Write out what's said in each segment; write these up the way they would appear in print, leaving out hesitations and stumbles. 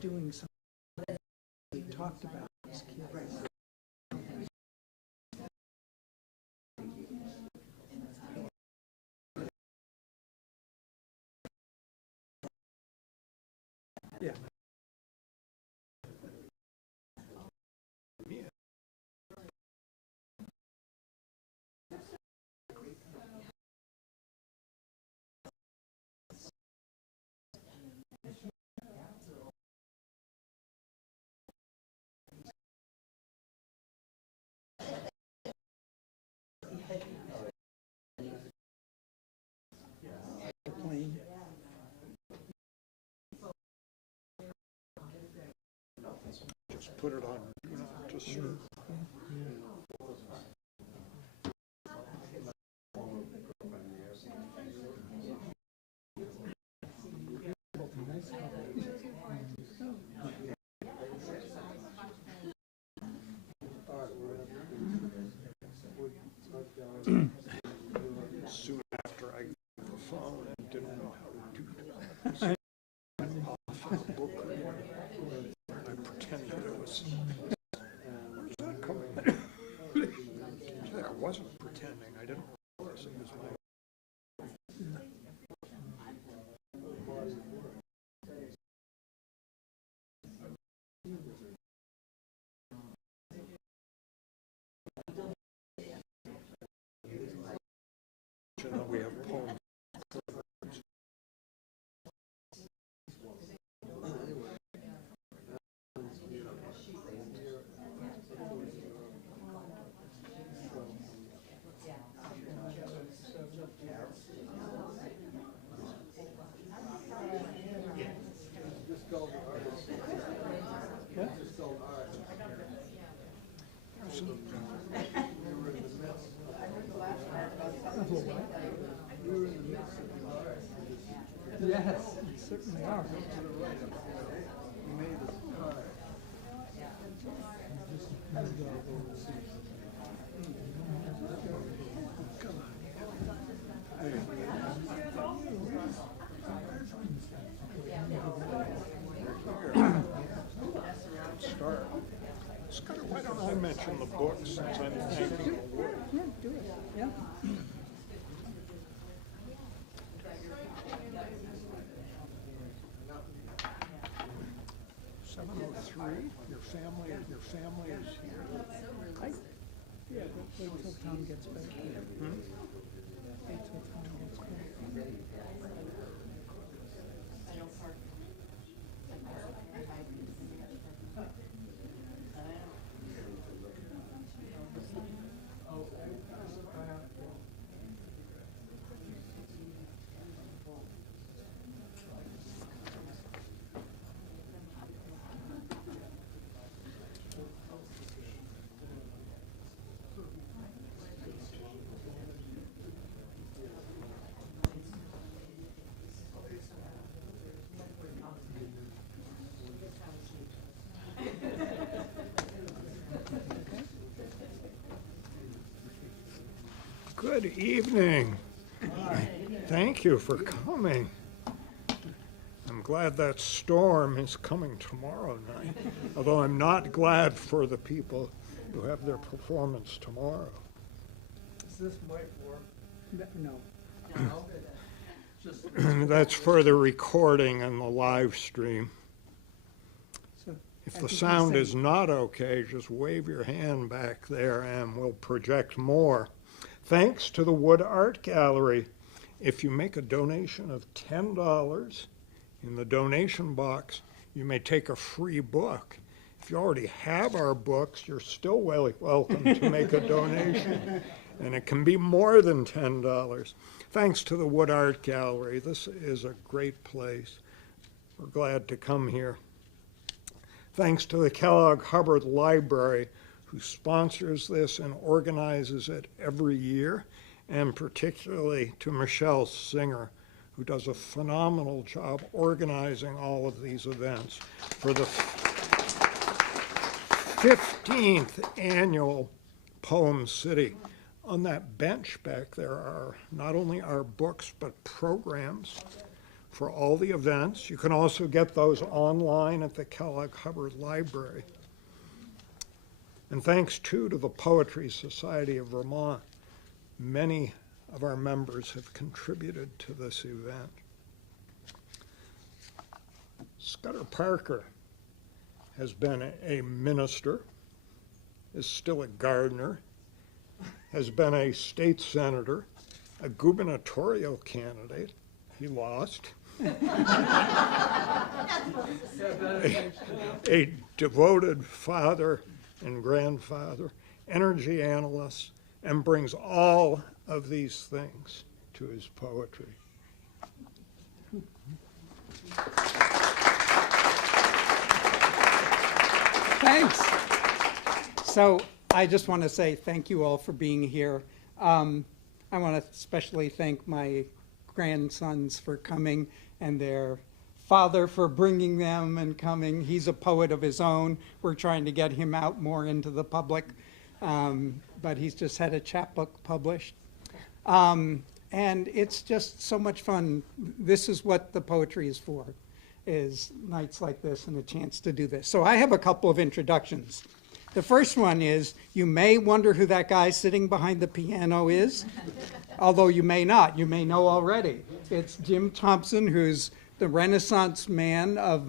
doing something we talked about as kids. Yeah. The plane. Just put it on, just soon after I got the phone and didn't know how to do that. So I'm off in the book reading. I pretended it was. Where's that coming? I wasn't pretending. I didn't realize it was my. You know, we have poems. Yes, you certainly are. Start. Scott, why don't I mention the book since I'm thinking of work? Yeah, do it. Yeah. 703. Your family is here. Yeah, wait till Tom gets back. Wait till Tom gets back. Good evening. Thank you for coming. I'm glad that storm is coming tomorrow night, although I'm not glad for the people who have their performance tomorrow. Does this mic work? No. Just That's for the recording and the live stream. so If I the think sound he's is not okay, just wave your hand back there and we'll project more. Thanks to the Wood Art Gallery. If you make a donation of $10 in the donation box, you may take a free book. If you already have our books, you're still welcome to make a donation, and it can be more than $10. Thanks to the Wood Art Gallery. This is a great place. We're glad to come here. Thanks to the Kellogg Hubbard Library, who sponsors this and organizes it every year, and particularly to Michelle Singer, who does a phenomenal job organizing all of these events for the 15th annual PoemCity. On that bench back there are not only our books, but programs. for all the events. You can also get those online at the Kellogg Hubbard Library. And thanks, too, to the Poetry Society of Vermont. Many of our members have contributed to this event. Scudder Parker has been a minister, is still a gardener, has been a state senator, a gubernatorial candidate. He lost. A devoted father and grandfather, energy analyst, and brings all of these things to his poetry. Thanks. So I just want to say thank you all for being here. I want to especially thank my grandsons for coming and their father for bringing them and coming. He's a poet of his own. We're trying to get him out more into the public, but he's just had a chapbook published. And it's just so much fun. This is what the poetry is for, is nights like this and a chance to do this. So I have a couple of introductions. The first one is, you may wonder who that guy sitting behind the piano is, although you may not. You may know already. It's Jim Thompson, who's the Renaissance man of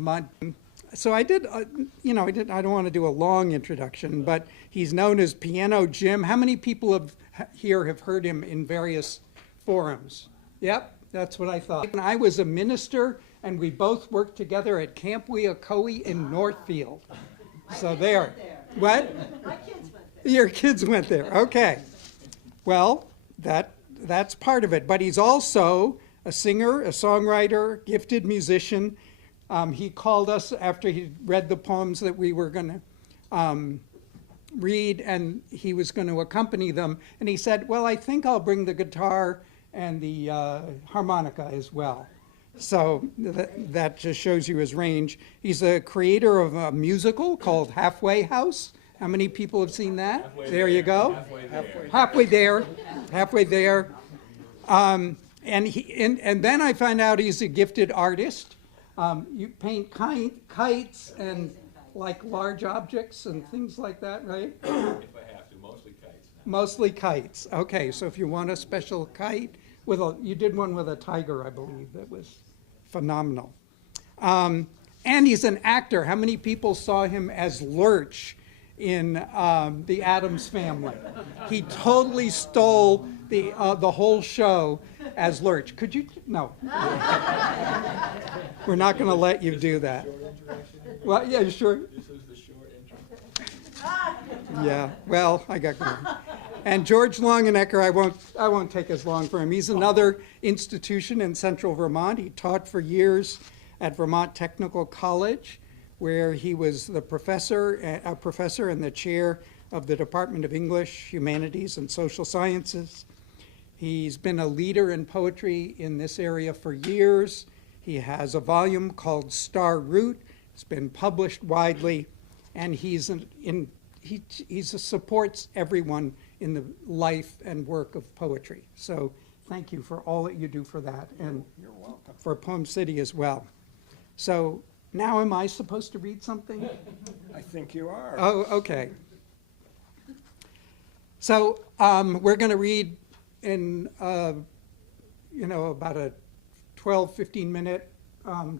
So I don't want to do a long introduction, but he's known as Piano Jim. How many people here have heard him in various forums? Yep, that's what I thought. And I was a minister, and we both worked together at Camp Weakoe in Northfield. So there. What? My kids went there. Your kids went there. Okay. Well, that's part of it. But he's also a singer, a songwriter, gifted musician. He called us after he read the poems that we were going to read, and he was going to accompany them. And he said, well, I think I'll bring the guitar and the harmonica as well. So that just shows you his range. He's the creator of a musical called Halfway House. How many people have seen that? Halfway there you go. Halfway there. Halfway there. And then I found out he's a gifted artist. You paint kites and like large objects and things like that, right? If I have to, mostly kites now. Mostly kites. Okay, so if you want a special kite, you did one with a tiger, I believe, that was phenomenal. And he's an actor. How many people saw him as Lurch in The Addams Family? He totally stole the whole show as Lurch. Could you? No. We're not going to let you do that. Well, yeah, sure. This is the short intro. Yeah, well, I got going. And George Longenecker, I won't take as long for him. He's another institution in central Vermont. He taught for years at Vermont Technical College, where he was a professor and the chair of the Department of English, Humanities, and Social Sciences. He's been a leader in poetry in this area for years. He has a volume called Star Root. It's been published widely, and he supports everyone in the life and work of poetry. So thank you for all that you do for that, and You're welcome. for PoemCity as well. So now am I supposed to read something? I think you are. Oh, okay. So we're going to read in about a 12, 15-minute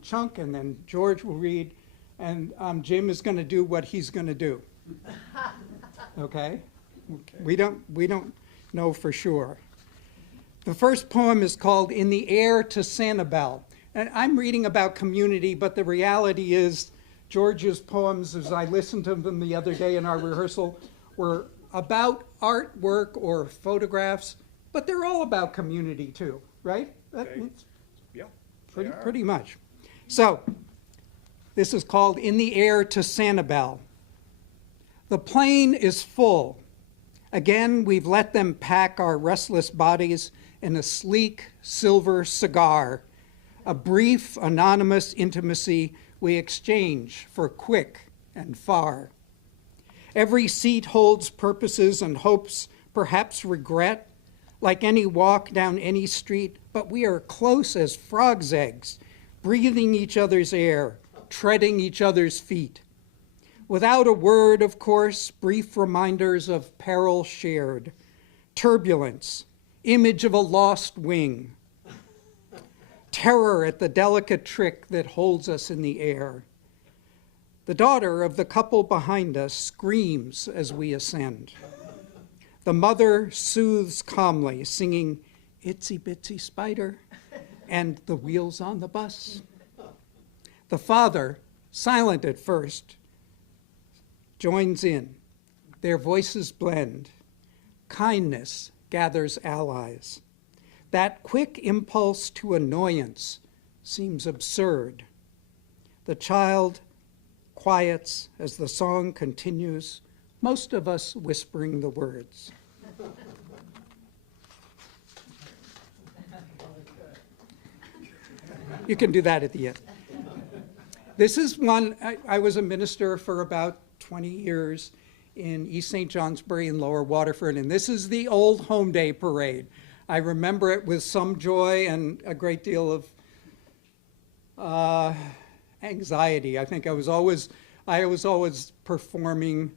chunk, and then George will read, and Jim is going to do what he's going to do. Okay? We don't know for sure. The first poem is called In the Air to Sanibel. And I'm reading about community, but the reality is George's poems, as I listened to them the other day in our rehearsal, were about artwork or photographs, but they're all about community too, right? Okay. Yeah, they are. Pretty much. So, this is called In the Air to Sanibel. The plane is full. Again, we've let them pack our restless bodies in a sleek silver cigar, a brief, anonymous intimacy we exchange for quick and far. Every seat holds purposes and hopes, perhaps regret, like any walk down any street, but we are close as frogs' eggs breathing each other's air, treading each other's feet. Without a word, of course, brief reminders of peril shared, turbulence, image of a lost wing, terror at the delicate trick that holds us in the air. The daughter of the couple behind us screams as we ascend. The mother soothes calmly, singing Itsy Bitsy Spider and The Wheels on the Bus. The father, silent at first, joins in. Their voices blend. Kindness gathers allies. That quick impulse to annoyance seems absurd. The child quiets as the song continues, most of us whispering the words. You can do that at the end. This is one, I was a minister for about 20 years in East St. Johnsbury and Lower Waterford, and this is the old Home Day Parade. I remember it with some joy and a great deal of anxiety. I think I was always performing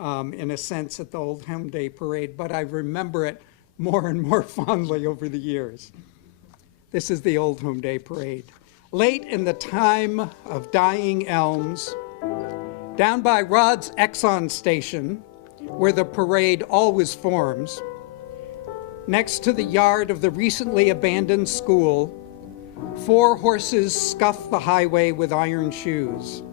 in a sense at the old Home Day Parade, but I remember it more and more fondly over the years. This is the old Home Day Parade. Late in the time of dying elms, down by Rod's Exxon station, where the parade always forms, next to the yard of the recently abandoned school, 4 horses scuff the highway with iron shoes.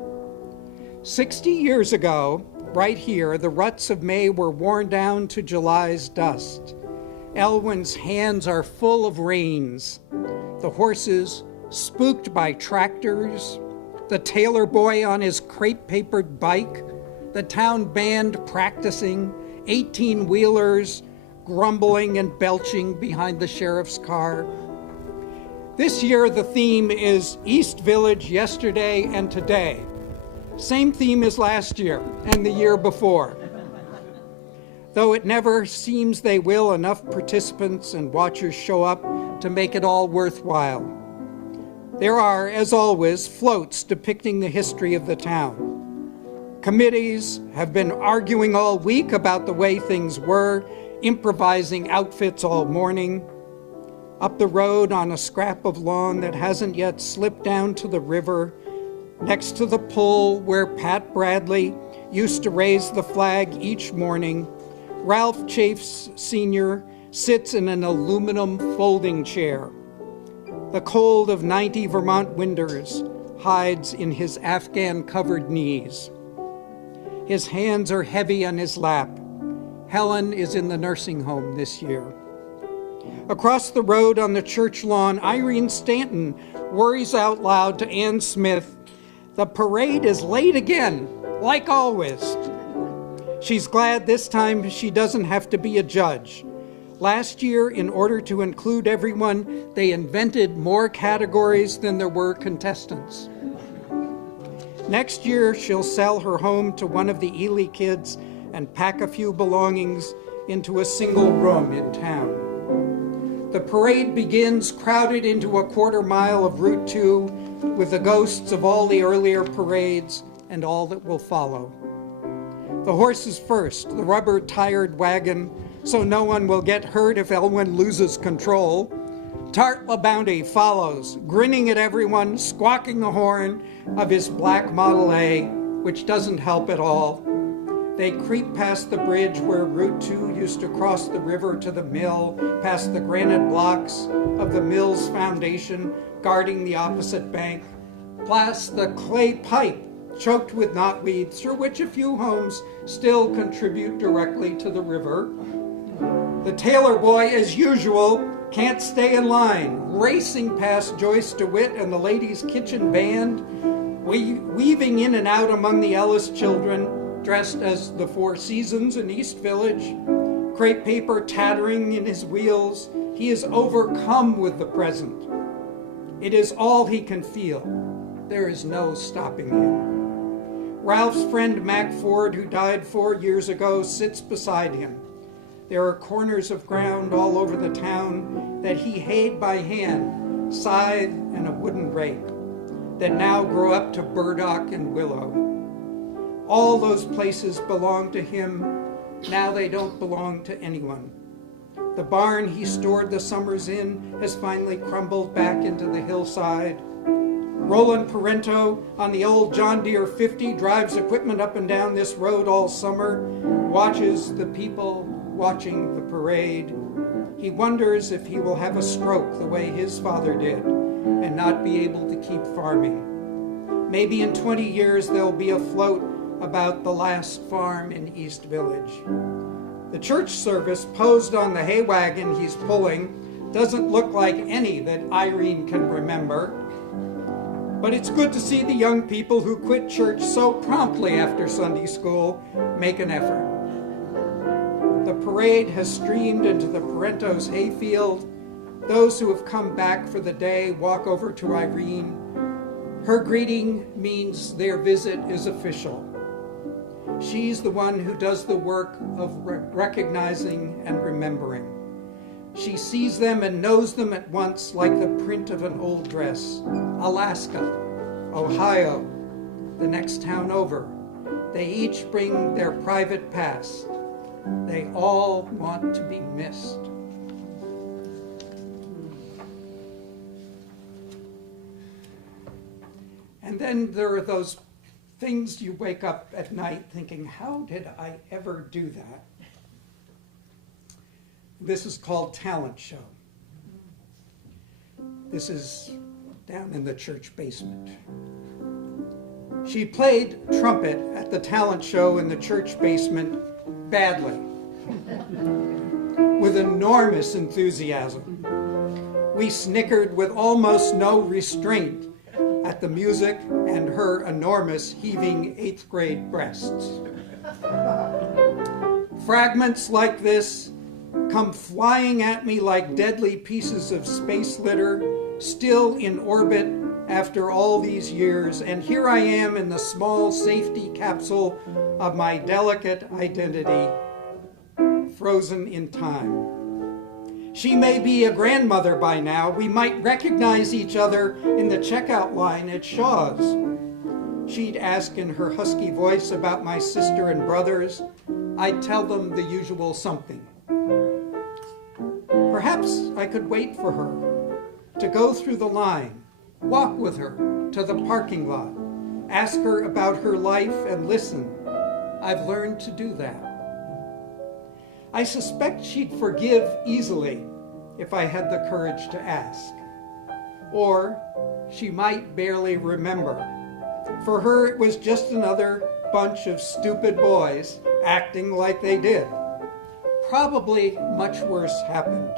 60 years ago, right here, the ruts of May were worn down to July's dust. Elwyn's hands are full of reins. The horses, spooked by tractors, the tailor boy on his crepe-papered bike, the town band practicing, 18-wheelers grumbling and belching behind the sheriff's car. This year, the theme is East Village yesterday and today. Same theme as last year and the year before. Though it never seems they will, enough participants and watchers show up to make it all worthwhile. There are, as always, floats depicting the history of the town. Committees have been arguing all week about the way things were, improvising outfits all morning. Up the road on a scrap of lawn that hasn't yet slipped down to the river, next to the pull where Pat Bradley used to raise the flag each morning, Ralph Chafes Sr. sits in an aluminum folding chair. The cold of 90 Vermont winters hides in his Afghan-covered knees. His hands are heavy on his lap. Helen is in the nursing home this year. Across the road on the church lawn, Irene Stanton worries out loud to Ann Smith, "The parade is late again, like always." She's glad this time she doesn't have to be a judge. Last year, in order to include everyone, they invented more categories than there were contestants. Next year, she'll sell her home to one of the Ely kids and pack a few belongings into a single room in town. The parade begins crowded into a quarter mile of Route 2 with the ghosts of all the earlier parades and all that will follow. The horses first, the rubber-tired wagon, so no one will get hurt if Elwyn loses control. Tart LaBounty follows, grinning at everyone, squawking the horn of his black Model A, which doesn't help at all. They creep past the bridge where Route 2 used to cross the river to the mill, past the granite blocks of the mill's foundation guarding the opposite bank, past the clay pipe choked with knotweed through which a few homes still contribute directly to the river. The tailor boy, as usual, can't stay in line, racing past Joyce DeWitt and the ladies' kitchen band, weaving in and out among the Ellis children, dressed as the Four Seasons in East Village, crepe paper tattering in his wheels. He is overcome with the present. It is all he can feel. There is no stopping him. Ralph's friend Mac Ford, who died 4 years ago, sits beside him. There are corners of ground all over the town that he hayed by hand, scythe and a wooden rake. that now grow up to burdock and willow. All those places belong to him. Now they don't belong to anyone. The barn he stored the summers in has finally crumbled back into the hillside. Roland Parento on the old John Deere 50 drives equipment up and down this road all summer, watches the people watching the parade. He wonders if he will have a stroke the way his father did and not be able to keep farming. Maybe in 20 years there'll be a float about the last farm in East Village. The church service posed on the hay wagon he's pulling doesn't look like any that Irene can remember. But it's good to see the young people who quit church so promptly after Sunday school make an effort. The parade has streamed into the Parento's hayfield. Those who have come back for the day walk over to Irene. Her greeting means their visit is official. She's the one who does the work of recognizing and remembering. She sees them and knows them at once like the print of an old dress. Alaska, Ohio, the next town over. They each bring their private past. They all want to be missed. And then there are those things you wake up at night thinking, how did I ever do that? This is called talent show. This is down in the church basement. She played trumpet at the talent show in the church basement badly, with enormous enthusiasm. We snickered with almost no restraint at the music and her enormous heaving 8th grade breasts. Fragments like this come flying at me like deadly pieces of space litter, still in orbit after all these years, and here I am in the small safety capsule of my delicate identity, frozen in time. She may be a grandmother by now. We might recognize each other in the checkout line at Shaw's. She'd ask in her husky voice about my sister and brothers. I'd tell them the usual something. Perhaps I could wait for her, to go through the line, walk with her to the parking lot, ask her about her life and listen. I've learned to do that. I suspect she'd forgive easily if I had the courage to ask. Or she might barely remember. For her, it was just another bunch of stupid boys acting like they did. Probably much worse happened.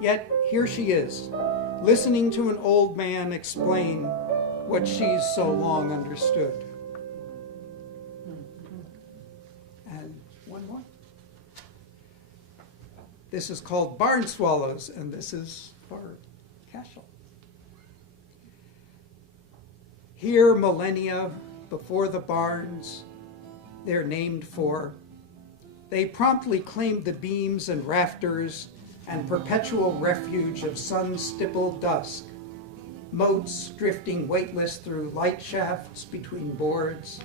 Yet here she is, listening to an old man explain what she's so long understood. And one more. This is called Barn Swallows, and this is for Cashel. Here, millennia before the barns they're named for, they promptly claimed the beams and rafters and perpetual refuge of sun-stippled dusk, motes drifting weightless through light shafts between boards.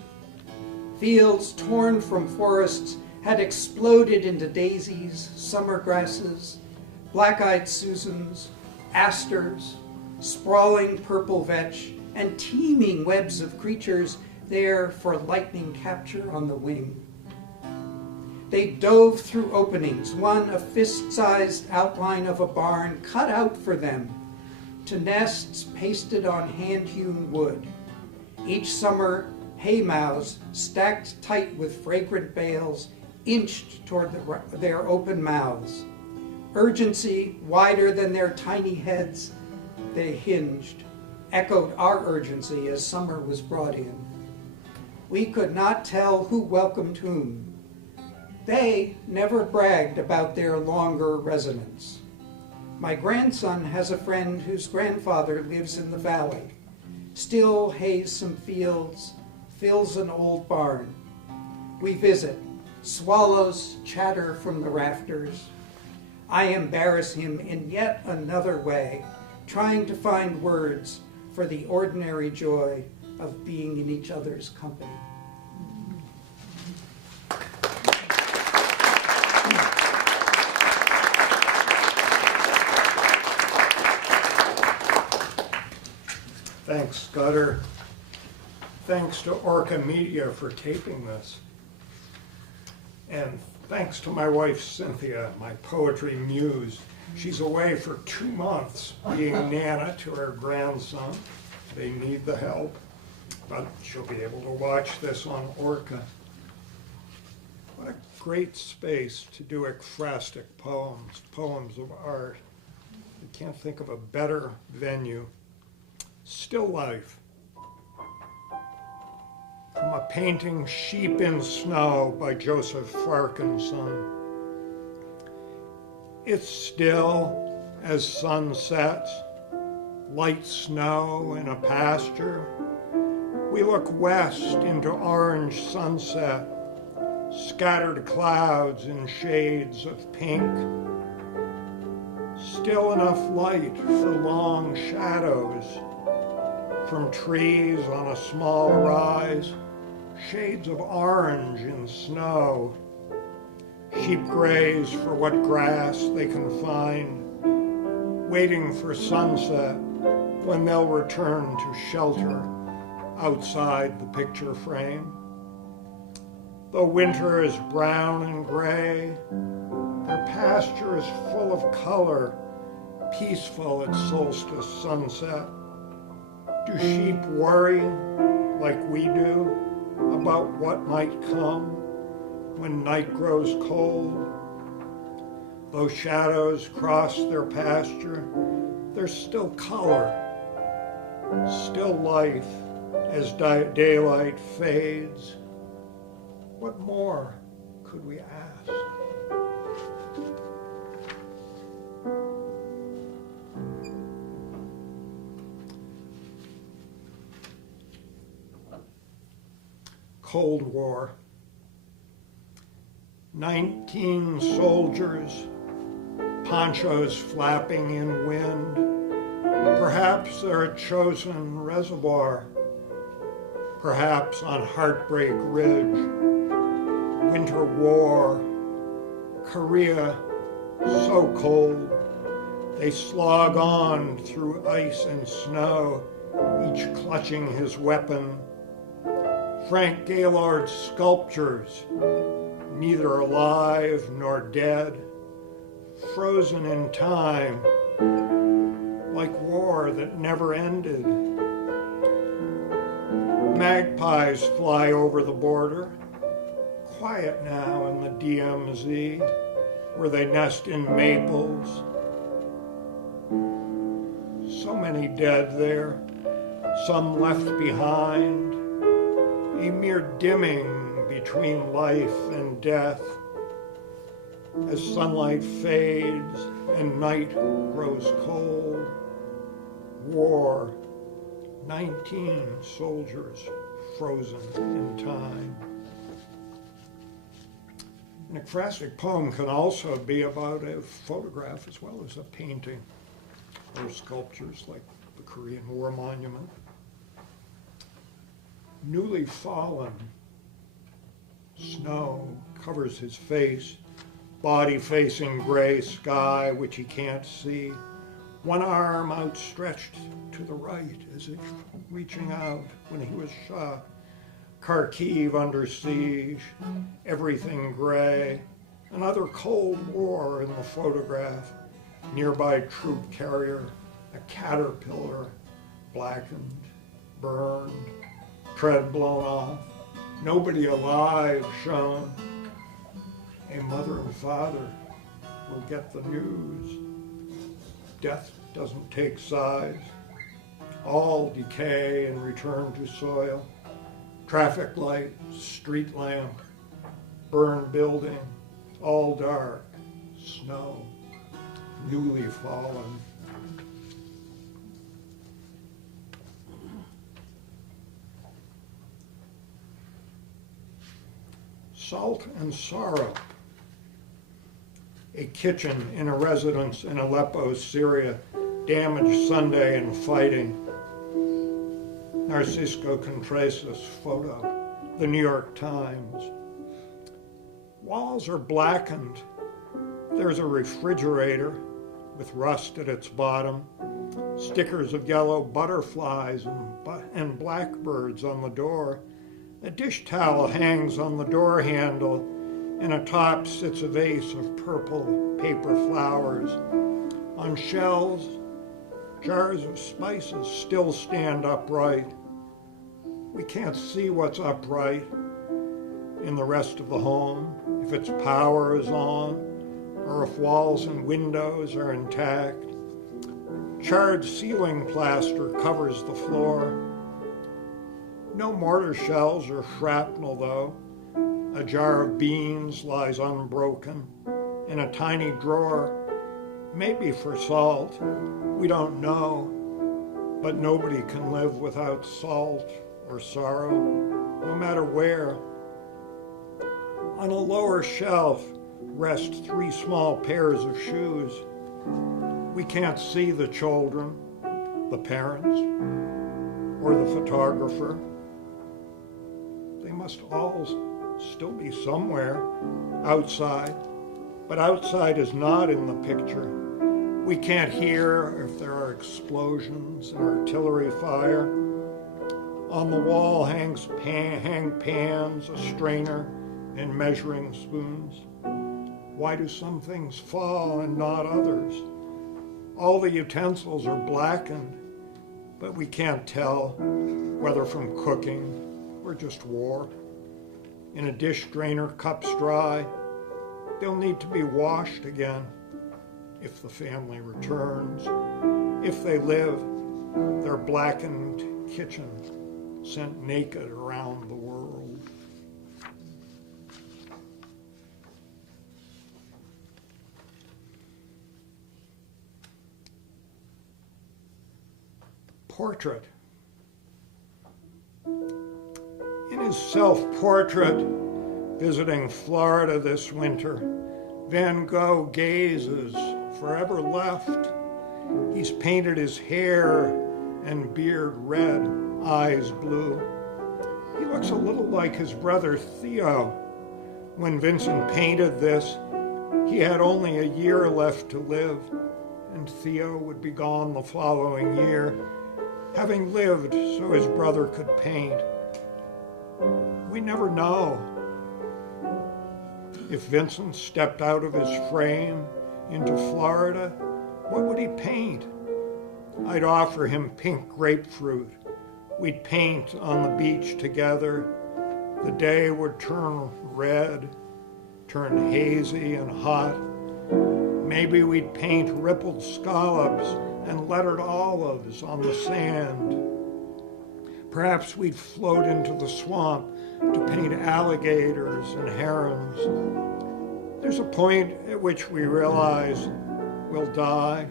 Fields torn from forests had exploded into daisies, summer grasses, black-eyed Susans, asters, sprawling purple vetch, and teeming webs of creatures there for lightning capture on the wing. They dove through openings, one a fist-sized outline of a barn cut out for them, to nests pasted on hand-hewn wood. Each summer, hay mows, stacked tight with fragrant bales, inched toward their open mouths. Urgency, wider than their tiny heads, they hinged, echoed our urgency as summer was brought in. We could not tell who welcomed whom. They never bragged about their longer residence. My grandson has a friend whose grandfather lives in the valley, still hays some fields, fills an old barn. We visit. Swallows chatter from the rafters. I embarrass him in yet another way, trying to find words for the ordinary joy of being in each other's company. Thanks, Scudder. Thanks to Orca Media for taping this. And thanks to my wife, Cynthia, my poetry muse. She's away for 2 months being Nana to her grandson. They need the help, but she'll be able to watch this on Orca. What a great space to do ekphrastic poems, poems of art. I can't think of a better venue. Still life. From a painting, Sheep in Snow by Joseph Farquharson. It's still as sun sets, light snow in a pasture. We look west into orange sunset, scattered clouds in shades of pink. Still enough light for long shadows from trees on a small rise, shades of orange in snow. Sheep graze for what grass they can find, waiting for sunset when they'll return to shelter outside the picture frame. Though winter is brown and gray, their pasture is full of color, peaceful at solstice sunset. Do sheep worry, like we do, about what might come when night grows cold? Though shadows cross their pasture, there's still color, still life as daylight fades. What more could we ask? Cold War. 19 soldiers, ponchos flapping in wind. Perhaps they're at Chosin Reservoir, perhaps on Heartbreak Ridge. Winter war, Korea, so cold. They slog on through ice and snow, each clutching his weapon. Frank Gaylord's sculptures, neither alive nor dead, frozen in time, like war that never ended. Magpies fly over the border, quiet now in the DMZ, where they nest in maples. So many dead there, some left behind, a mere dimming between life and death. As sunlight fades and night grows cold, war, 19 soldiers frozen in time. An ekphrastic poem can also be about a photograph as well as a painting or sculptures like the Korean War Monument. Newly fallen, snow covers his face, body facing gray sky which he can't see, one arm outstretched to the right as if reaching out when he was shot. Kharkiv under siege, everything gray, another Cold War in the photograph, nearby troop carrier, a caterpillar, blackened, burned, tread blown off, nobody alive shown. A mother and father will get the news. Death doesn't take sides. All decay and return to soil. Traffic light, street lamp, burned building, all dark, snow, newly fallen. Salt and sorrow. A kitchen in a residence in Aleppo, Syria, damaged Sunday in fighting. Narcisco Contreras photo, the New York Times. Walls are blackened. There's a refrigerator with rust at its bottom, stickers of yellow butterflies and blackbirds on the door. A dish towel hangs on the door handle, and atop sits a vase of purple paper flowers. On shelves, jars of spices still stand upright. We can't see what's upright in the rest of the home, if its power is on, or if walls and windows are intact. Charred ceiling plaster covers the floor. No mortar shells or shrapnel, though. A jar of beans lies unbroken in a tiny drawer, maybe for salt. We don't know, but nobody can live without salt or sorrow, no matter where. On a lower shelf rest 3 small pairs of shoes. We can't see the children, the parents, or the photographer. They must all still be somewhere outside, but outside is not in the picture. We can't hear if there are explosions and artillery fire. On the wall hang pans, a strainer, and measuring spoons. Why do some things fall and not others? All the utensils are blackened, but we can't tell whether from cooking or just war. In a dish drainer, cups dry. They'll need to be washed again if the family returns. If they live, their blackened kitchen sent naked around the world. Portrait. In his self-portrait, visiting Florida this winter, Van Gogh gazes, forever left. He's painted his hair and beard red, eyes blue. He looks a little like his brother Theo. When Vincent painted this, he had only a year left to live, and Theo would be gone the following year, having lived so his brother could paint. We never know. If Vincent stepped out of his frame into Florida, what would he paint? I'd offer him pink grapefruit. We'd paint on the beach together. The day would turn red, turn hazy and hot. Maybe we'd paint rippled scallops and lettered olives on the sand. Perhaps we'd float into the swamp to paint alligators and herons. There's a point at which we realize we'll die,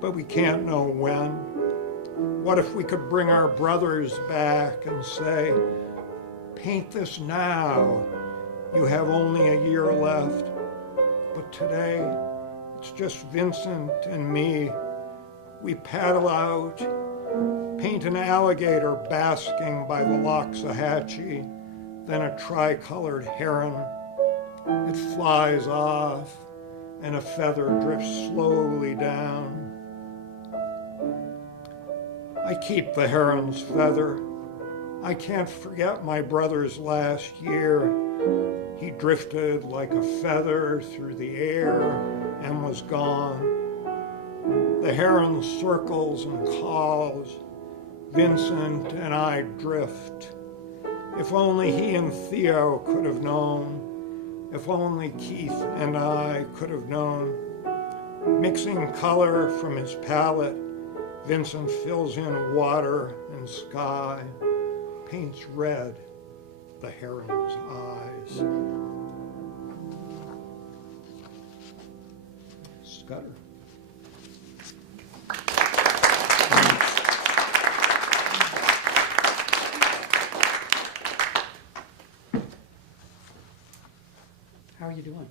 but we can't know when. What if we could bring our brothers back and say, paint this now, you have only a year left. But today, it's just Vincent and me. We paddle out, paint an alligator basking by the Loxahatchee, then a tricolored heron. It flies off, and a feather drifts slowly down. I keep the heron's feather. I can't forget my brother's last year. He drifted like a feather through the air and was gone. The heron circles and calls. Vincent and I drift. If only he and Theo could have known. If only Keith and I could have known. Mixing color from his palette, Vincent fills in water and sky, paints red the heron's eyes. Scudder. How are you doing?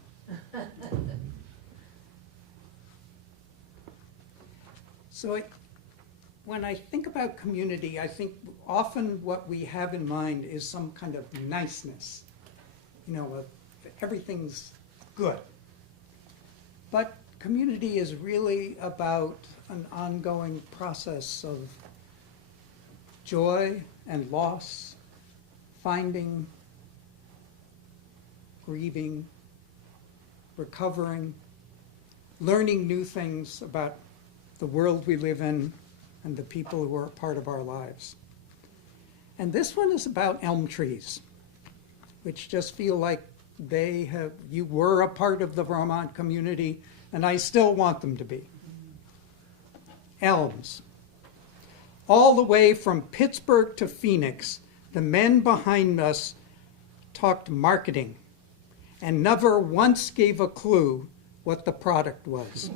So when I think about community, I think often what we have in mind is some kind of niceness. You know, everything's good. But community is really about an ongoing process of joy and loss, finding, grieving, recovering, learning new things about the world we live in and the people who are a part of our lives. And this one is about elm trees, which just feel like you were a part of the Vermont community, and I still want them to be. Elms. All the way from Pittsburgh to Phoenix, the men behind us talked marketing and never once gave a clue what the product was.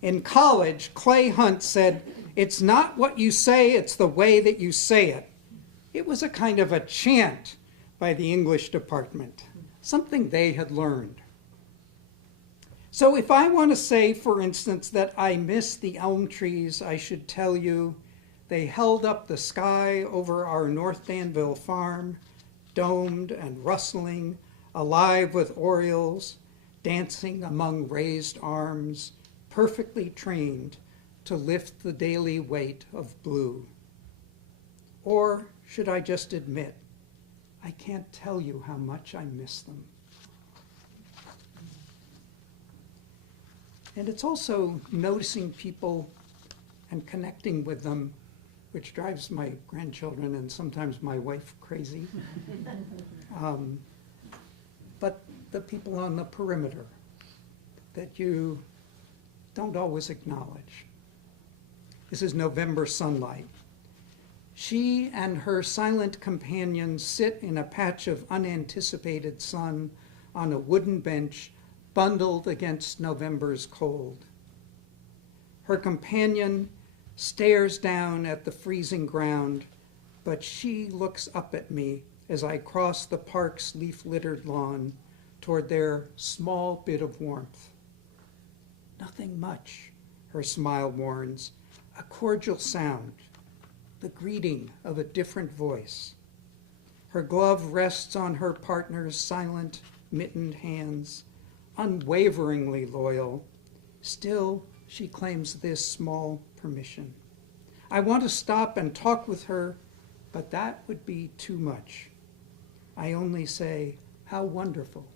In college, Clay Hunt said, "It's not what you say, it's the way that you say it." It was a kind of a chant by the English department, something they had learned. So if I want to say, for instance, that I miss the elm trees, I should tell you they held up the sky over our North Danville farm, domed and rustling, alive with orioles, dancing among raised arms, perfectly trained to lift the daily weight of blue. Or should I just admit, I can't tell you how much I miss them. And it's also noticing people and connecting with them, which drives my grandchildren and sometimes my wife crazy. But the people on the perimeter that you don't always acknowledge. This is November sunlight. She and her silent companion sit in a patch of unanticipated sun on a wooden bench bundled against November's cold. Her companion stares down at the freezing ground, but she looks up at me as I cross the park's leaf-littered lawn toward their small bit of warmth. Nothing much, her smile warns, a cordial sound, the greeting of a different voice. Her glove rests on her partner's silent, mittened hands, unwaveringly loyal. Still, she claims this small permission. I want to stop and talk with her, but that would be too much. I only say, how wonderful,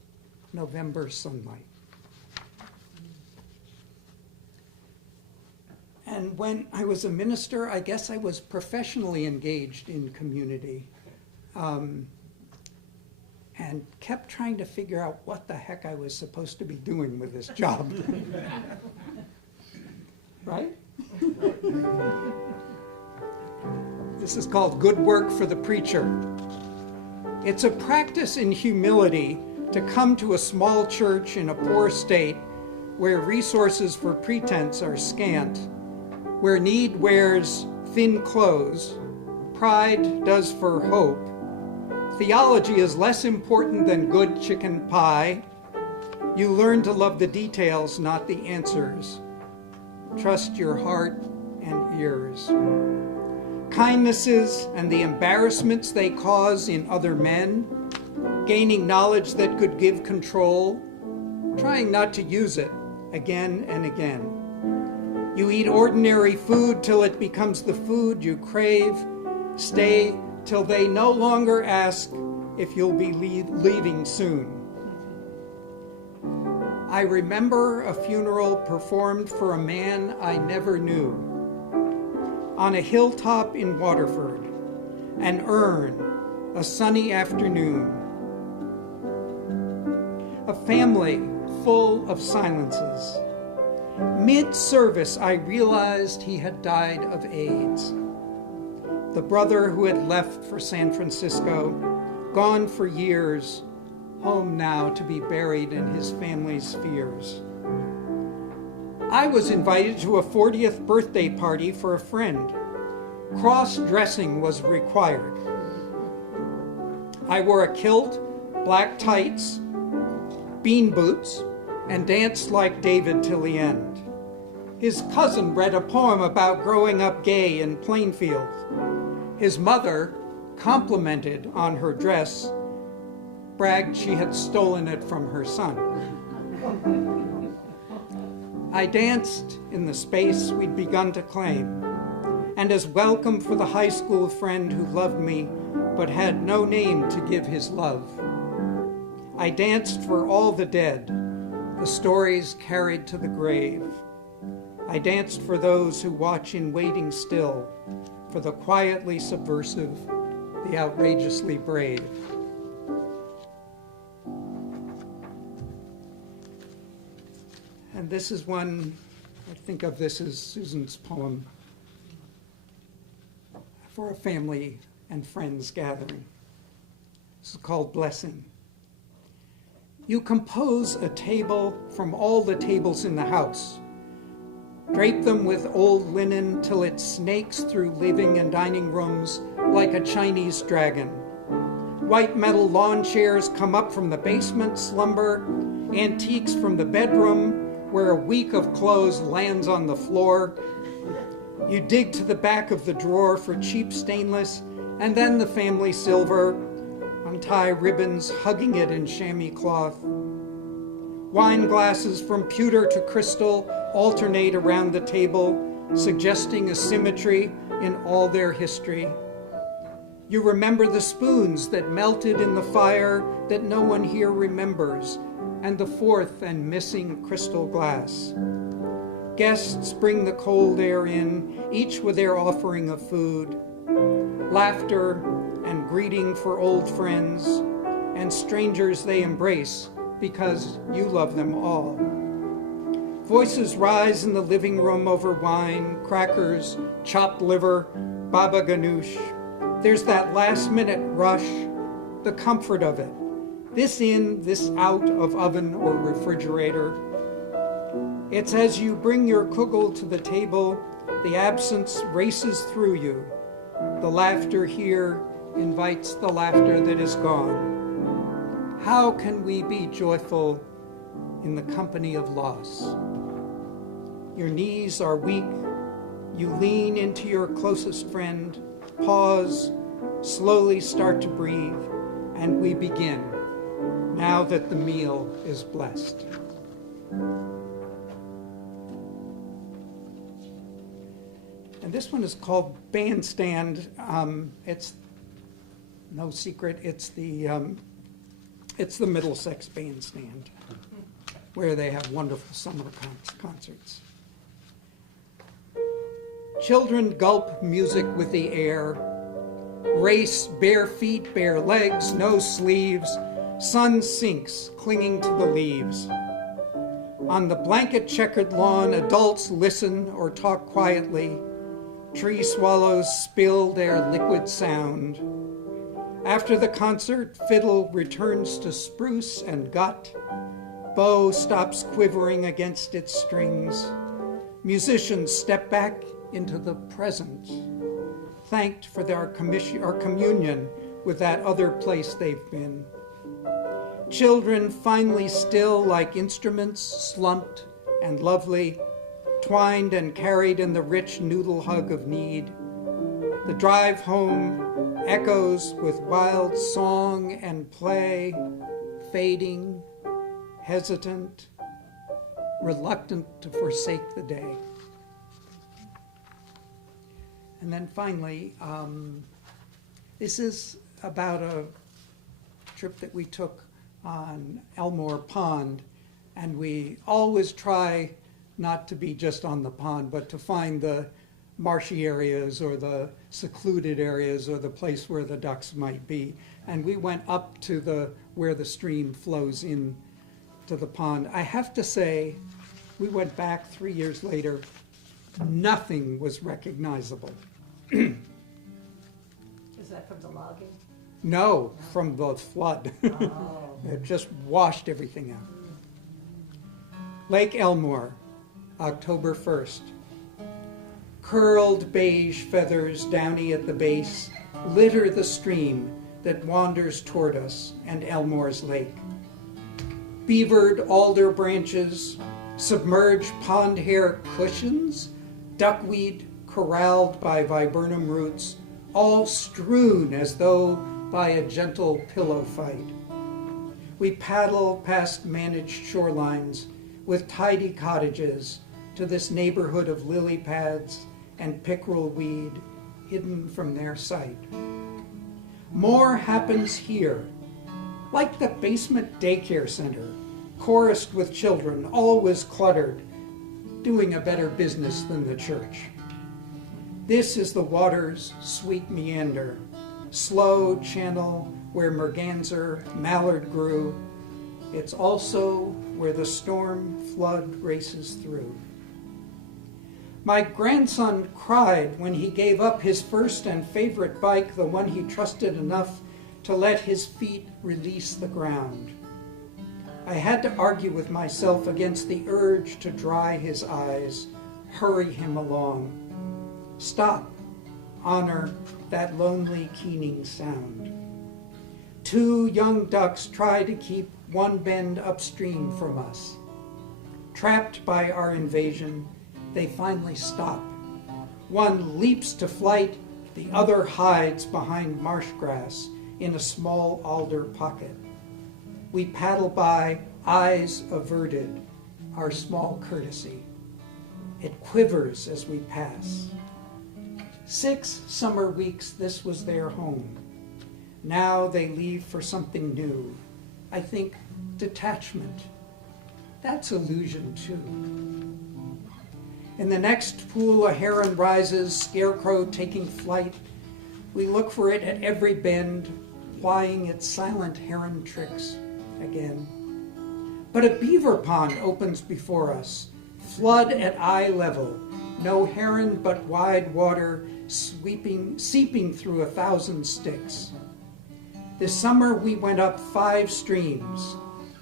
November sunlight. And when I was a minister, I guess I was professionally engaged in community. And kept trying to figure out what the heck I was supposed to be doing with this job. Right? This is called Good Work for the Preacher. It's a practice in humility to come to a small church in a poor state where resources for pretense are scant, where need wears thin clothes, pride does for hope. Theology is less important than good chicken pie. You learn to love the details, not the answers. Trust your heart and ears. Kindnesses and the embarrassments they cause in other men, gaining knowledge that could give control, trying not to use it again and again. You eat ordinary food till it becomes the food you crave. Stay till they no longer ask if you'll be leaving soon. I remember a funeral performed for a man I never knew. On a hilltop in Waterford, an urn, a sunny afternoon. A family full of silences. Mid-service, I realized he had died of AIDS. The brother who had left for San Francisco, gone for years, home now to be buried in his family's fears. I was invited to a 40th birthday party for a friend. Cross-dressing was required. I wore a kilt, black tights, bean boots, and danced like David till the end. His cousin read a poem about growing up gay in Plainfield. His mother complimented on her dress, bragged she had stolen it from her son. I danced in the space we'd begun to claim, and as welcome for the high school friend who loved me but had no name to give his love. I danced for all the dead, the stories carried to the grave. I danced for those who watch in waiting still, for the quietly subversive, the outrageously brave. And this is one, I think of this as Susan's poem for a family and friends gathering. This is called Blessing. You compose a table from all the tables in the house. Drape them with old linen till it snakes through living and dining rooms like a Chinese dragon. White metal lawn chairs come up from the basement slumber, antiques from the bedroom where a week of clothes lands on the floor. You dig to the back of the drawer for cheap stainless, and then the family silver, untie ribbons hugging it in chamois cloth. Wine glasses from pewter to crystal alternate around the table, suggesting a symmetry in all their history. You remember the spoons that melted in the fire that no one here remembers, and the fourth and missing crystal glass. Guests bring the cold air in, each with their offering of food. Laughter and greeting for old friends, and strangers they embrace because you love them all. Voices rise in the living room over wine, crackers, chopped liver, baba ganoush. There's that last-minute rush, the comfort of it. This in, this out of oven or refrigerator. It's as you bring your kugel to the table, the absence races through you. The laughter here invites the laughter that is gone. How can we be joyful in the company of loss? Your knees are weak. You lean into your closest friend, pause, slowly start to breathe, and we begin, now that the meal is blessed. And this one is called Bandstand. It's no secret, it's the Middlesex Bandstand, where they have wonderful summer concerts. Children gulp music with the air, race bare feet, bare legs, no sleeves. Sun sinks, clinging to the leaves. On the blanket-checkered lawn, adults listen or talk quietly. Tree swallows spill their liquid sound. After the concert, fiddle returns to spruce and gut. Bow stops quivering against its strings. Musicians step back into the present, thanked for their communion with that other place they've been. Children finally still like instruments, slumped and lovely, twined and carried in the rich noodle hug of need. The drive home echoes with wild song and play, fading, hesitant, reluctant to forsake the day. And then finally, this is about a trip that we took on Elmore Pond, and we always try not to be just on the pond, but to find the marshy areas or the secluded areas or the place where the ducks might be. And we went up to where the stream flows in to the pond. I have to say, we went back 3 years later, nothing was recognizable. Is that from the logging? No, from the flood. Oh. It just washed everything out. Lake Elmore, October 1st. Curled beige feathers, downy at the base, litter the stream that wanders toward us and Elmore's lake. Beavered alder branches, submerged pond hair cushions, duckweed corralled by viburnum roots, all strewn as though by a gentle pillow fight. We paddle past managed shorelines with tidy cottages to this neighborhood of lily pads and pickerel weed hidden from their sight. More happens here, like the basement daycare center, chorused with children, always cluttered, doing a better business than the church. This is the water's sweet meander, slow channel where merganser, mallard grew. It's also where the storm flood races through. My grandson cried when he gave up his first and favorite bike, the one he trusted enough to let his feet release the ground. I had to argue with myself against the urge to dry his eyes, hurry him along. Stop, honor that lonely keening sound. 2 young ducks try to keep one bend upstream from us. Trapped by our invasion, they finally stop. One leaps to flight, the other hides behind marsh grass in a small alder pocket. We paddle by, eyes averted, our small courtesy. It quivers as we pass. 6 summer weeks, this was their home. Now they leave for something new. I think detachment. That's illusion too. In the next pool, a heron rises, scarecrow taking flight. We look for it at every bend, plying its silent heron tricks again. But a beaver pond opens before us, flood at eye level, no heron but wide water seeping through 1,000 sticks. This summer we went up 5 streams.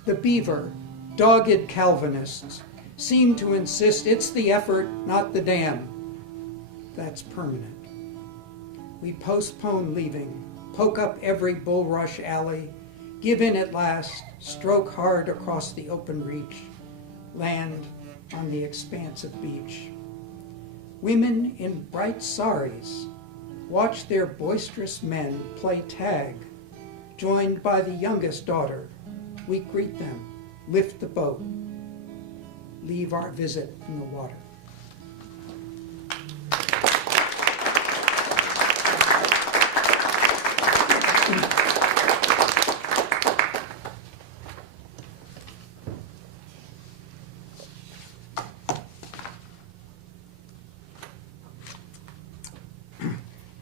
The beaver, dogged Calvinists, seem to insist it's the effort, not the dam. That's permanent. We postpone leaving, poke up every bulrush alley, give in at last, stroke hard across the open reach, land on the expansive beach. Women in bright saris watch their boisterous men play tag. Joined by the youngest daughter, we greet them, lift the boat, leave our visit in the water.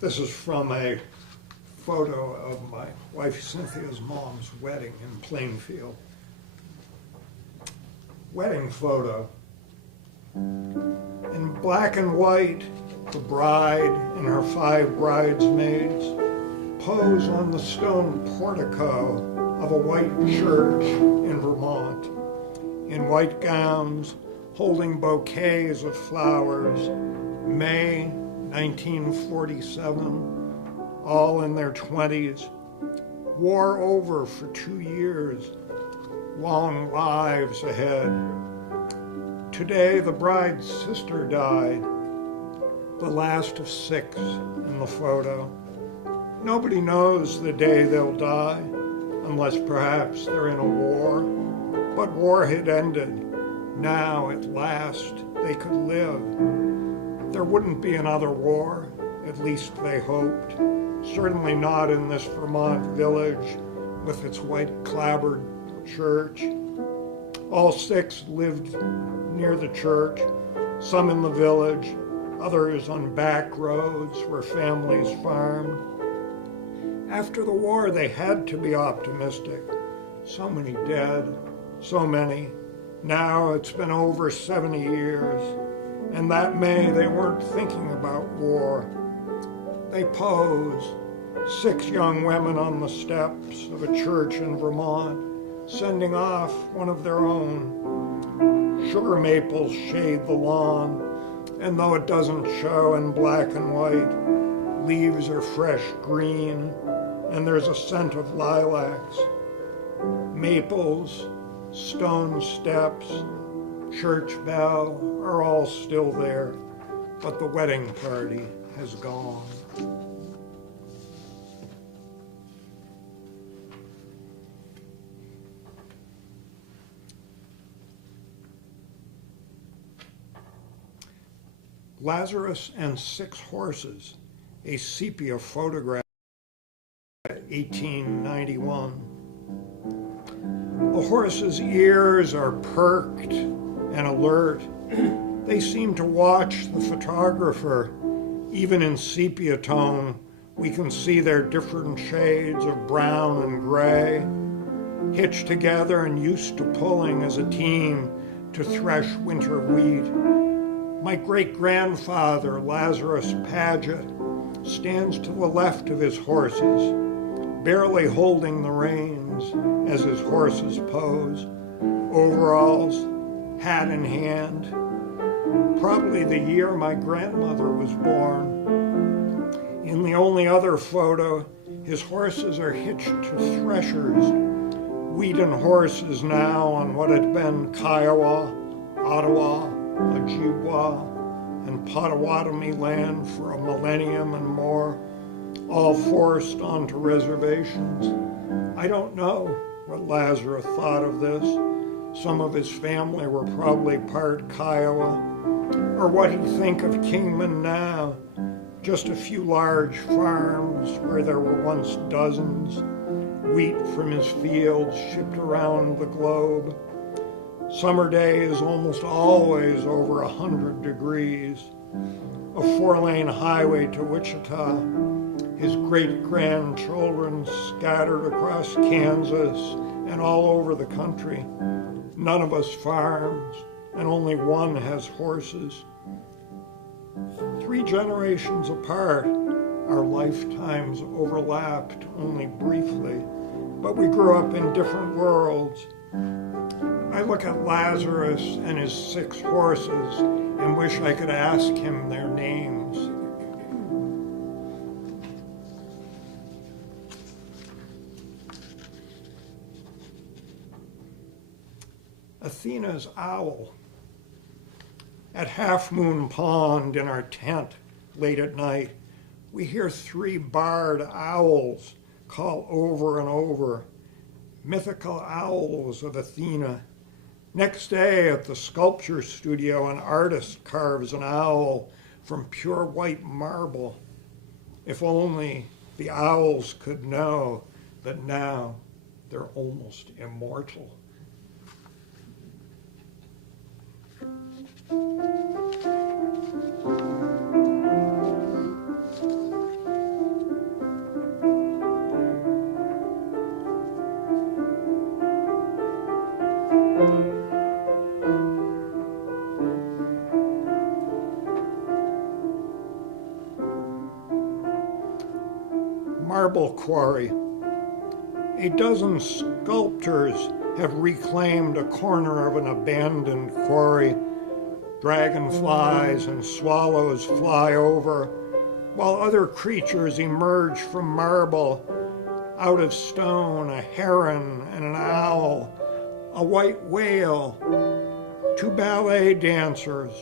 This is from a photo of my wife Cynthia's mom's wedding in Plainfield. Wedding photo. In black and white, the bride and her 5 bridesmaids pose on the stone portico of a white church in Vermont, in white gowns, holding bouquets of flowers. May 1947, all in their 20s, war over for 2 years, long lives ahead. Today, the bride's sister died, the last of 6 in the photo. Nobody knows the day they'll die, unless perhaps they're in a war. But war had ended. Now, at last, they could live. There wouldn't be another war, at least they hoped. Certainly not in this Vermont village with its white clapboard church. All 6 lived near the church, some in the village, others on back roads where families farmed. After the war, they had to be optimistic. So many dead, so many. Now it's been over 70 years. And that May, they weren't thinking about war. They pose, 6 young women on the steps of a church in Vermont, sending off one of their own. Sugar maples shade the lawn, and though it doesn't show in black and white, leaves are fresh green, and there's a scent of lilacs. Maples, stone steps, church bell are all still there, but the wedding party has gone. Lazarus and Six Horses, a sepia photograph, 1891. The horses' ears are perked and alert. They seem to watch the photographer. Even in sepia tone, we can see their different shades of brown and gray, hitched together and used to pulling as a team to thresh winter wheat. My great-grandfather, Lazarus Paget, stands to the left of his horses, barely holding the reins as his horses pose, overalls, hat in hand, probably the year my grandmother was born. In the only other photo, his horses are hitched to threshers, Wheaton horses now on what had been Kiowa, Ottawa, Ojibwa, and Potawatomi land for a millennium and more, all forced onto reservations. I don't know what Lazarus thought of this. Some of his family were probably part Kiowa, or what he'd think of Kingman now, just a few large farms where there were once dozens, wheat from his fields shipped around the globe. Summer days almost always over 100 degrees. A 4-lane highway to Wichita. His great-grandchildren scattered across Kansas and all over the country. None of us farms, and only one has horses. 3 generations apart, our lifetimes overlapped only briefly, but we grew up in different worlds. I look at Lazarus and his 6 horses and wish I could ask him their names. Athena's owl. At Half Moon Pond in our tent late at night, we hear 3 barred owls call over and over, mythical owls of Athena. Next day at the sculpture studio, an artist carves an owl from pure white marble. If only the owls could know that now they're almost immortal. Marble quarry. A dozen sculptors have reclaimed a corner of an abandoned quarry. Dragonflies and swallows fly over, while other creatures emerge from marble. Out of stone, a heron and an owl, a white whale, 2 ballet dancers,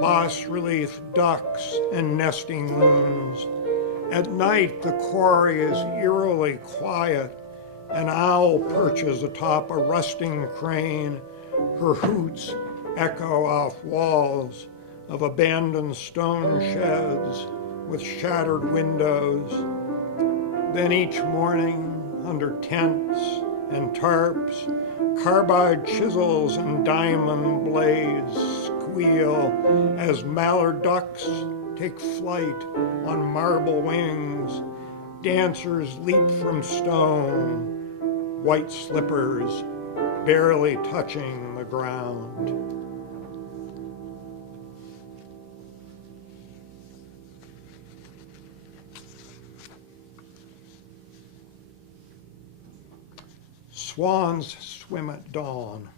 bas-relief ducks, and nesting loons. At night, the quarry is eerily quiet. An owl perches atop a rusting crane. Her hoots echo off walls of abandoned stone sheds with shattered windows. Then each morning, under tents and tarps, carbide chisels and diamond blades squeal as mallard ducks take flight on marble wings. Dancers leap from stone, white slippers barely touching the ground. Swans swim at dawn.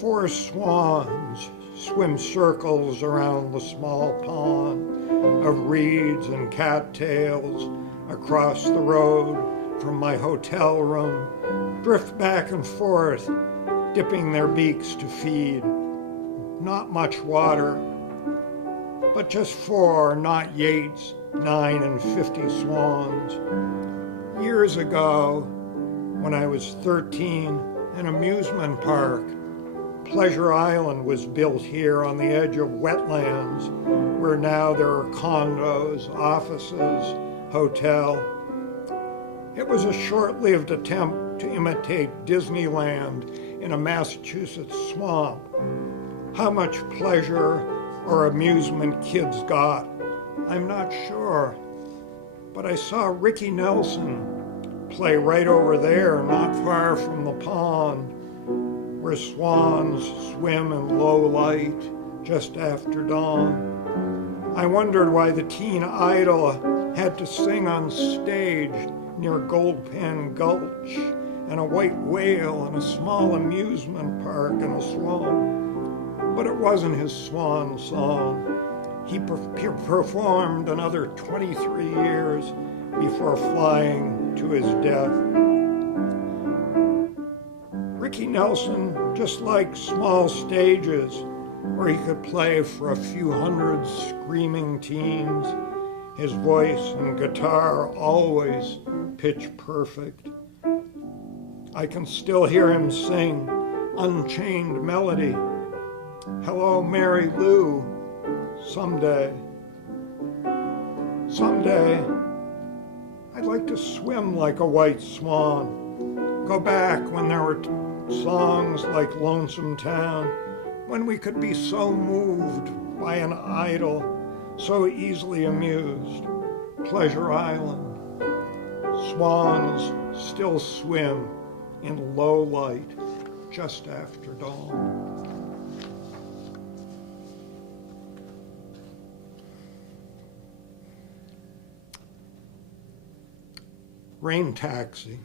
4 swans swim circles around the small pond of reeds and cattails across the road from my hotel room, drift back and forth, dipping their beaks to feed. Not much water, but just 4, not Yeats, 9 and 50 swans. Years ago, when I was 13, an amusement park, Pleasure Island, was built here on the edge of wetlands, where now there are condos, offices, hotel. It was a short-lived attempt to imitate Disneyland in a Massachusetts swamp. How much pleasure or amusement kids got, I'm not sure. But I saw Ricky Nelson play right over there, not far from the pond, where swans swim in low light just after dawn. I wondered why the teen idol had to sing on stage near Goldpan Gulch and a white whale and a small amusement park and a swamp. But it wasn't his swan song. He performed another 23 years before flying to his death. Ricky Nelson just liked small stages where he could play for a few hundred screaming teens, his voice and guitar always pitch perfect. I can still hear him sing Unchained Melody, Hello, Mary Lou, someday. Someday, I'd like to swim like a white swan, go back when there were songs like Lonesome Town, when we could be so moved by an idol, so easily amused. Pleasure Island, swans still swim in low light just after dawn. Rain Taxi.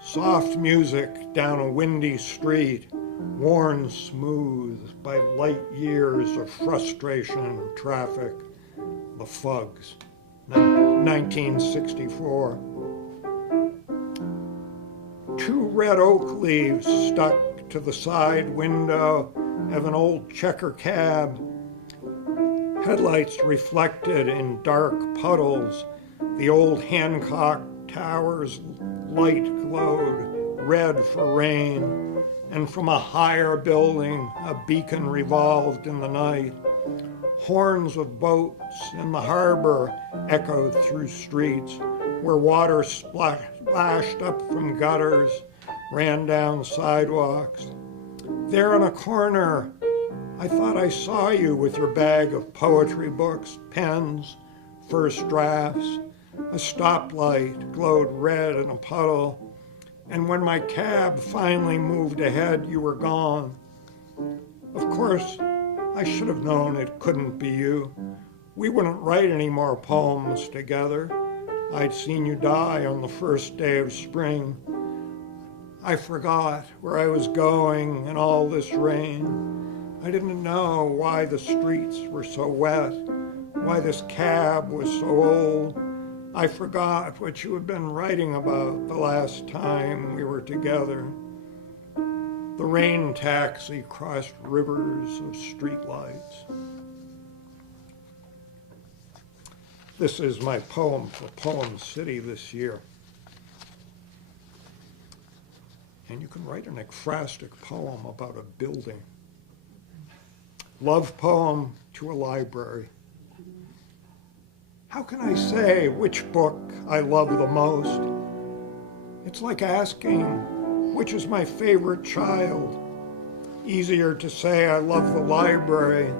Soft music down a windy street, worn smooth by light years of frustration and traffic. The Fugs, 1964. 2 red oak leaves stuck to the side window of an old checker cab. Headlights reflected in dark puddles. The old Hancock Tower's light glowed red for rain, and from a higher building a beacon revolved in the night. Horns of boats in the harbor echoed through streets where water splashed up from gutters, ran down sidewalks. There in a corner, I thought I saw you with your bag of poetry books, pens, first drafts. A stoplight glowed red in a puddle, and when my cab finally moved ahead, you were gone. Of course, I should have known it couldn't be you. We wouldn't write any more poems together. I'd seen you die on the first day of spring. I forgot where I was going in all this rain. I didn't know why the streets were so wet, why this cab was so old. I forgot what you had been writing about the last time we were together. The rain taxi crossed rivers of streetlights. This is my poem for PoemCity this year. And you can write an ekphrastic poem about a building. Love poem to a library. How can I say which book I love the most? It's like asking, which is my favorite child? Easier to say I love the library.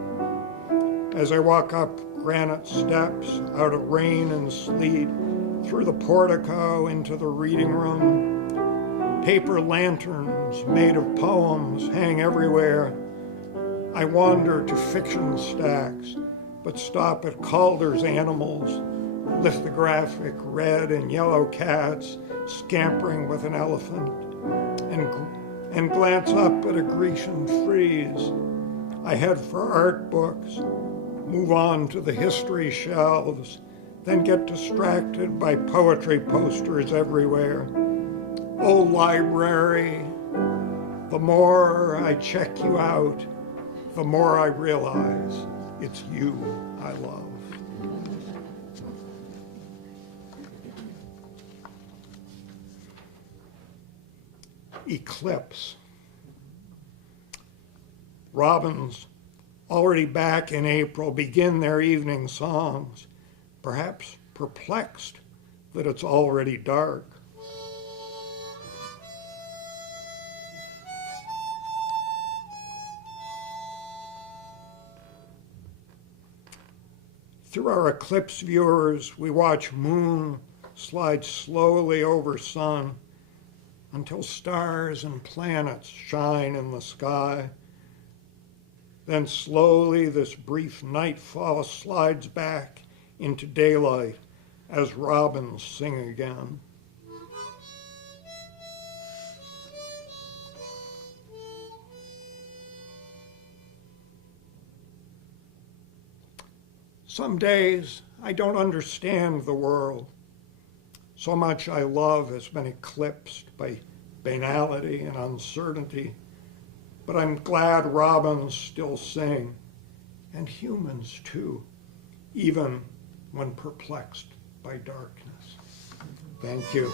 As I walk up granite steps out of rain and sleet, through the portico into the reading room, paper lanterns made of poems hang everywhere. I wander to fiction stacks, but stop at Calder's animals, lithographic red and yellow cats scampering with an elephant, and glance up at a Grecian frieze. I head for art books, move on to the history shelves, then get distracted by poetry posters everywhere. Oh, library, The more I check you out, the more I realize it's you I love. Eclipse. Robins, already back in April, begin their evening songs, perhaps perplexed that it's already dark. Through our eclipse viewers, we watch moon slide slowly over sun until stars and planets shine in the sky. Then slowly this brief nightfall slides back into daylight as robins sing again. Some days I don't understand the world. So much I love has been eclipsed by banality and uncertainty. But I'm glad robins still sing, and humans too, even when perplexed by darkness. Thank you.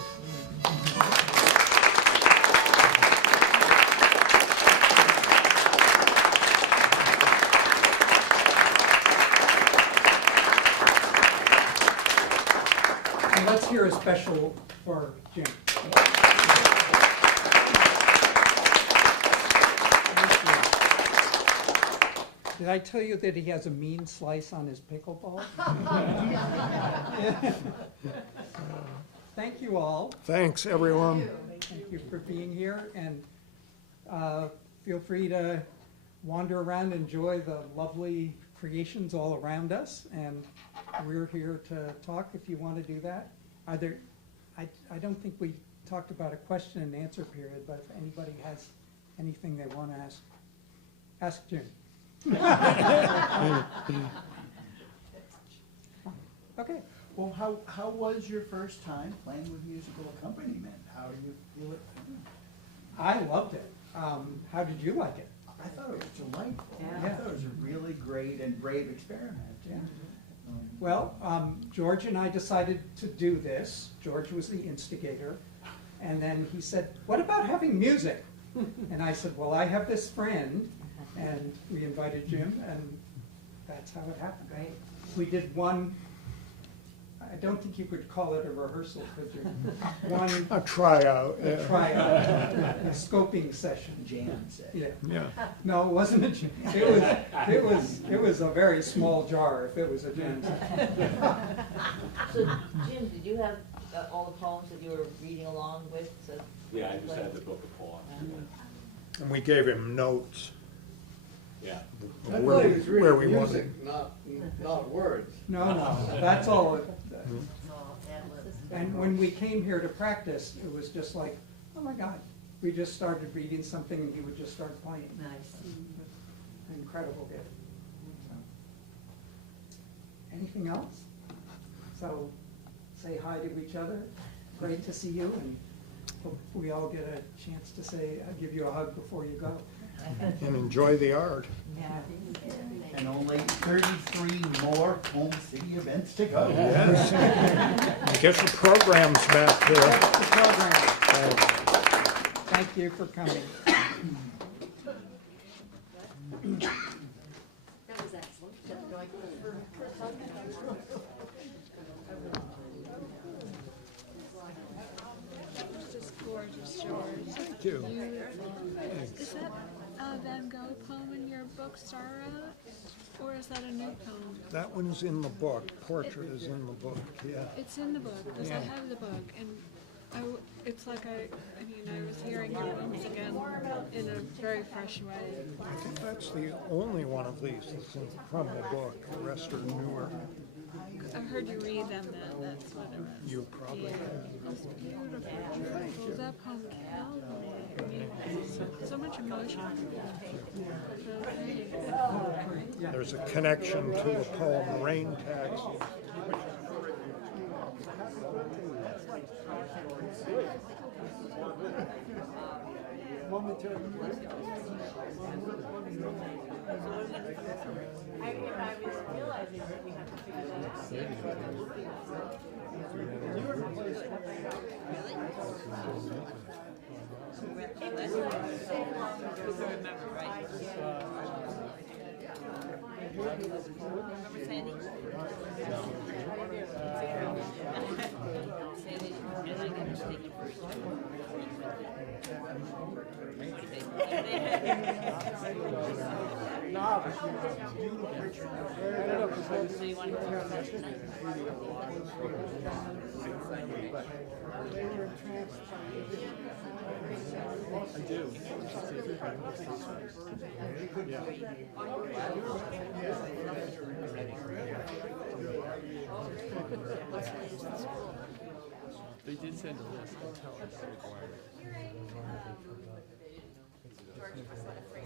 And let's hear a special for Jim. Did I tell you that he has a mean slice on his pickleball? Thank you all. Thanks, everyone. Thank you for being here, and feel free to wander around, enjoy the lovely creations all around us, and we're here to talk if you want to do that. I don't think we talked about a question and answer period, but if anybody has anything they want to ask Jim. Okay. Well, how was your first time playing with musical accompaniment? How do you feel it? I loved it. How did you like it? I thought it was delightful. Yeah. I thought it was a really great and brave experiment. Yeah. Well, George and I decided to do this. George was the instigator. And then he said, what about having music? And I said, well, I have this friend. And we invited Jim, and that's how it happened. Great. We did one, I don't think you could call it a rehearsal, could you? One A tryout. Yeah. tryout, a scoping session. Jam set. Yeah. Yeah. No, it wasn't a jam. It was a very small jar if it was a jam session. So, Jim, did you have all the poems that you were reading along with? So Yeah, I just had the book of poems. And we gave him notes. Yeah. I Where thought we- he was where we reading wanted. music, not words. No, that's all. And when we came here to practice, it was just like, oh my God, we just started reading something and he would just start playing. Nice. Incredible gift. So. Anything else? So say hi to each other. Great to see you, and hope we all get a chance to say, give you a hug before you go. And enjoy the art. Yeah. And only 33 more PoemCity events to go. Yes. Get your programs back there. That's the program. Thank you for coming. That was excellent. Just gorgeous, George. Thank you. Is that a Van Gogh poem in your book, Star Out? Or is that a new poem? That one is in the book. Portrait is in the book, yeah. It's in the book, because I Yeah. have the book, and it's like I mean, I was hearing your poems again in a very fresh way. I think that's the only one of these that's from the book. The rest are newer. I heard you read them then, that's what it was. You probably Yeah. have. It's beautiful. That poem killed me. I mean, so much emotion. There's a connection to the poem Rain Taxi. Well, I was realizing that we have to figure that out. If I remember right. Remember Sandy? Sandy, and I got mistaken first. So you want to go to tonight? They did send a list. They'll tell us. George must let a